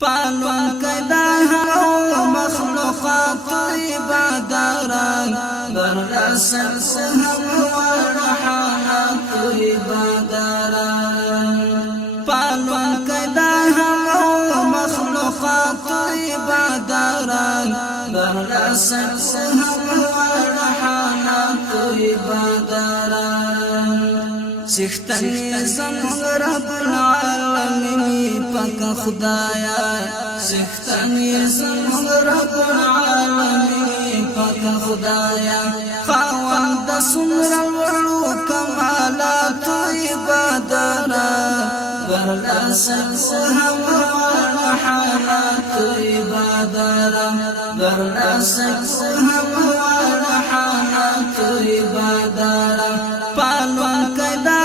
پالون کدا مخلوقات عباداران برلاسن سهم ورحانات عباداران پالون کدا مخلوقات عباداران برلاسن سهم ورحانات عباداران سختنی زمون رب العالمین پاک خدایا سختنی زمون رب العالمین پاک خدایا خاوند سمر ورلو کمالات عبادارا برلاسن سهم ورحانات عبادارا برلاسن سهم ورحانات عبادارا پالون کدا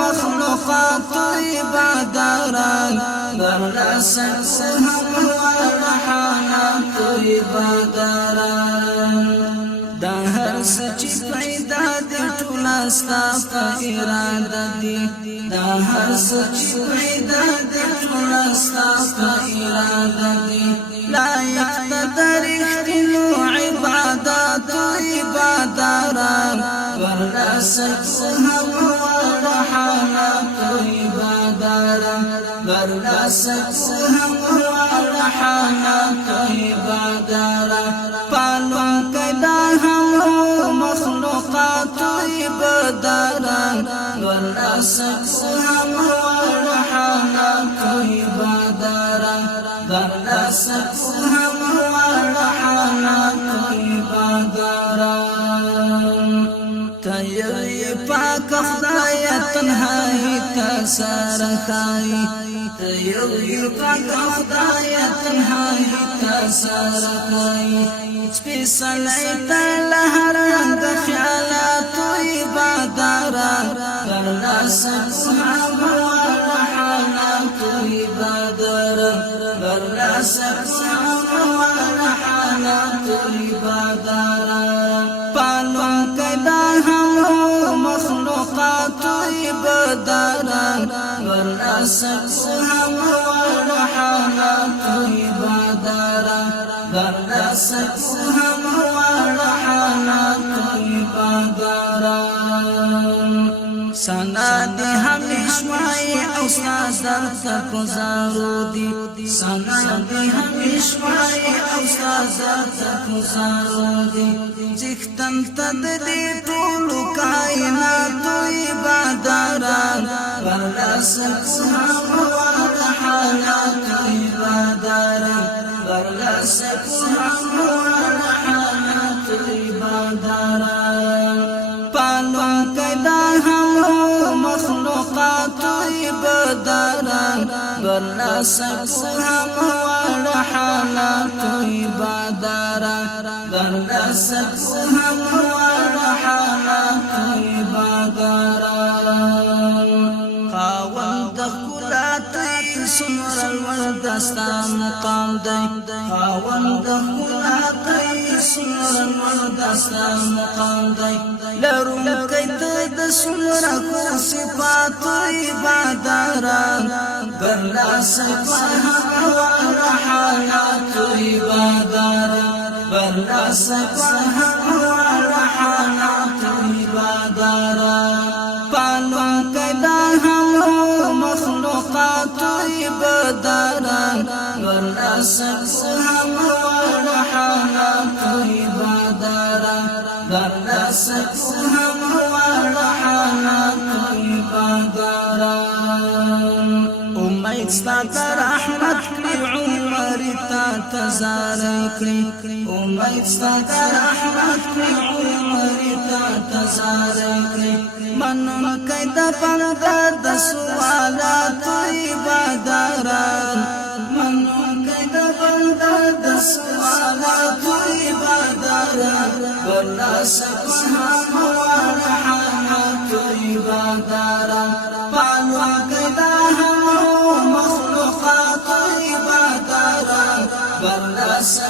مخلوقات عباداران برلاسن سهم ورحانات عباداران دا هر سچی پیدا دی ټولا ستا په اراده دی دا هر سچی پیدا دی ټولا ستا په اراده دی لایق تدریختنو عبادات عباداران برلاسن سهم ورحانات عباداران برلاسن سهم ورحانات عباداران پالون کدا مخلوقات عباداران برلاسن سهم ورحانات عباداران برلاسن سهم ورحانات عباداران تیوی پاک خدای تنهایی تسارخایی تیوی پاک خدای تنهایی تسارخایی سپیسلی تلهر رنگ خیالات عباداران برلاسن سهم ورحانات عباداران برلاسن سهم ورحانات عباداران پالون کدا مخلوقات عباداران برلاسن سهم ورحانات عباداران برلاسن سهم ورحانات عباداران سنا دی همیشوائی او سازر تکوزارو دی سنا دی همیشوائی او سازر تکوزارو دی چختن تد دی طولو کائنات عباداران برلاسن سهم ورحانات عباداران برلاسن سهم ورحانات عباداران پالون کدا مخلوقات عباداران برلاسن سهم ورحانات عباداران برلاسن سهم ورحانات عباداران خاوند خلاتي سمر الوردستا مقام دی خاوند خلاتي سمر الوردستا مقام دی لرم کیت د سمر کو صفات عباداران برلاسن سهم ورحانات عباداران برلاسن سهم ورحانات عباداران پالون کدا مخلوقات عباداران برلاسن سهم ورحانات عباداران برلاسن سهم ورحانات عباداران امید ستا رحمت کړي عمر تا تزار کړي امید ستا رحمت کړي عمر تا تزار کړي منم کیدا بندا د سوالات عباداران منم کیدا بندا د سوالات عباداران برلاسن سهم ورحانات عباداران پالون کیدا مخلوقات عباداران برلاسن